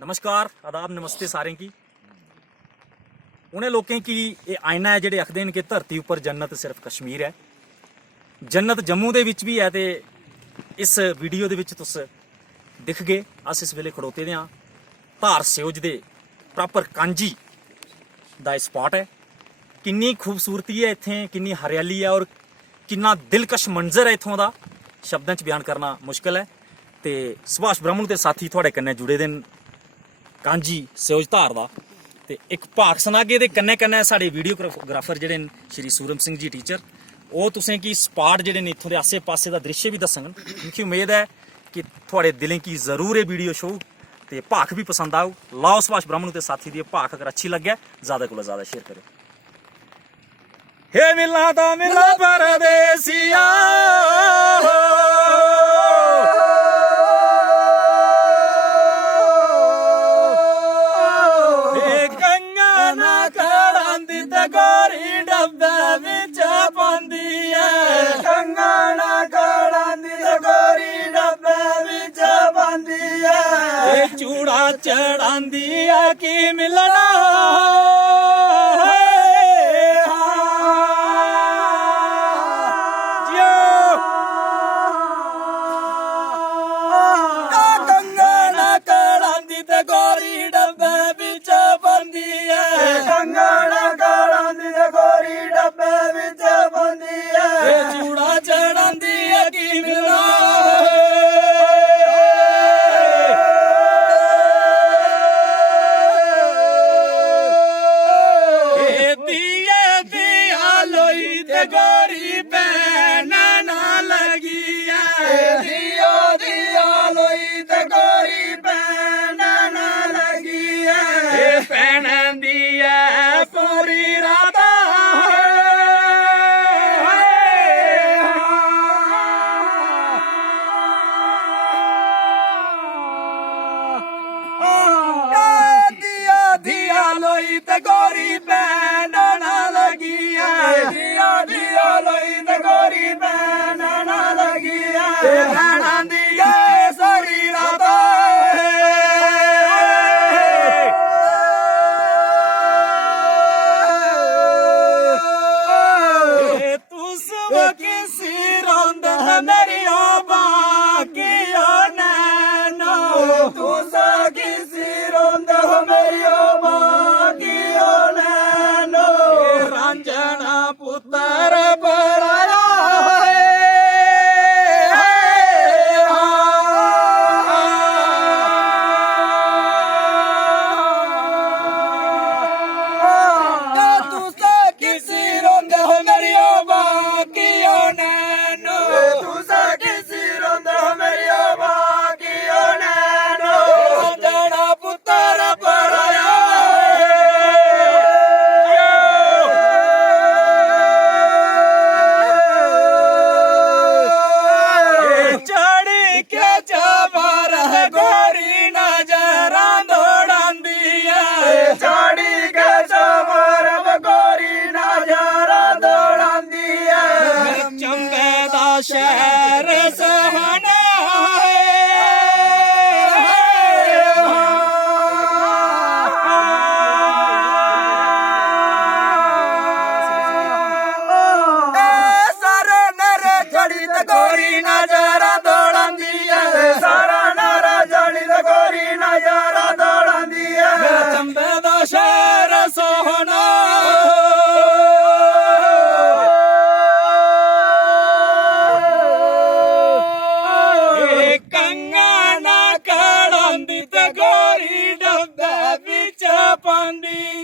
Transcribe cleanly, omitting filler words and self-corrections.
नमस्कार आदाब नमस्ते सारें की। उन्हें लोगों की ये आईना है जेडे आखदे न कि धरती उपर जन्नत सिर्फ कश्मीर है, जन्नत जम्मू दे विच भी है। ते इस वीडियो दे विच तुस दिख गए अस इस वेले खड़ोते दे हां धार सियोज दे प्रॉपर कांजी दा स्पॉट है। किन्नी खूबसूरती है इत्थे, किन्नी हरियाली है और किन्ना दिलकश मंजर है इत्थों दा शब्दां च बयान करना मुश्किल है। ते सुभाष ब्राह्मण ते साथी थोड़े कन्नै जुड़े दे न कांजी सियोज धार दा। ते एक भाख सनागे दे कन्नै कन्नै साढ़े वीडियोग्राफर जेह्ड़े न श्री सूरम सिंह जी टीचर, ओह् तुसें की स्पॉट जेह्ड़े न इत्थों दे आसे पासे दा दृश्य भी दस्सङन। मिगी उम्मीद है कि थुआढ़े दिलें की जरूर ये वीडियो शो ते भाख भी पसंद आऊ। लाओ सुभाष ब्राह्मण ते साथी दी भाख अगर अच्छी लगे ज्यादा कोला ज्यादा शेयर करो। हे मिला दा मिला परदेसिया गोरी डब्बे विच पांदी है, कंगना कड़ांदी गोरी डब्बे विच पांदी है, चूड़ा चढ़ांदी है कि मिलना कंगना कड़ांदी ते गोरी डब्बे विच पांदी है, कंगना कड़ांदी गोरी डब्बे विच पांदी है, चूड़ा चढ़ांदी है कि मिलना गोरी पैना ना लगी है, दियो दिया लोई ते गोरी पैना ना लगी है, पैन दी है पूरी रात दिया दिया लोई ते गोरी पैना ना लगी है, दिया दिया लोई ते गोरी पैना ना लगी है, पैन दी ये सारी रात तू सुबह किसी रोंद है मेरी बाकी नैनो, तू सा किसी रोंद हो मेरी बाकी नैनो, रांझना पुत्र बराया तू सा किसी रोंद हो मेरी बाकी नैनो, तू सा किसी रोंद हो मेरी बाकी नैनो, रांझना पुत्र बराया चढ़ी के जबर गोरी नजरा दौड़ांदी है, चाड़ी के चमर गोरी नजारा दौड़ांदी है, चंबे दा शहर सुहाना सारा नर जड़ी ते गोरी नजारा दौड़ांदी है, सारा नर जड़ी ते गोरी नजारा दौड़ांदी है, चंबे दा शहर सुहाना कंगना कड़ांदी ते गोरी डब्बे विच पांदी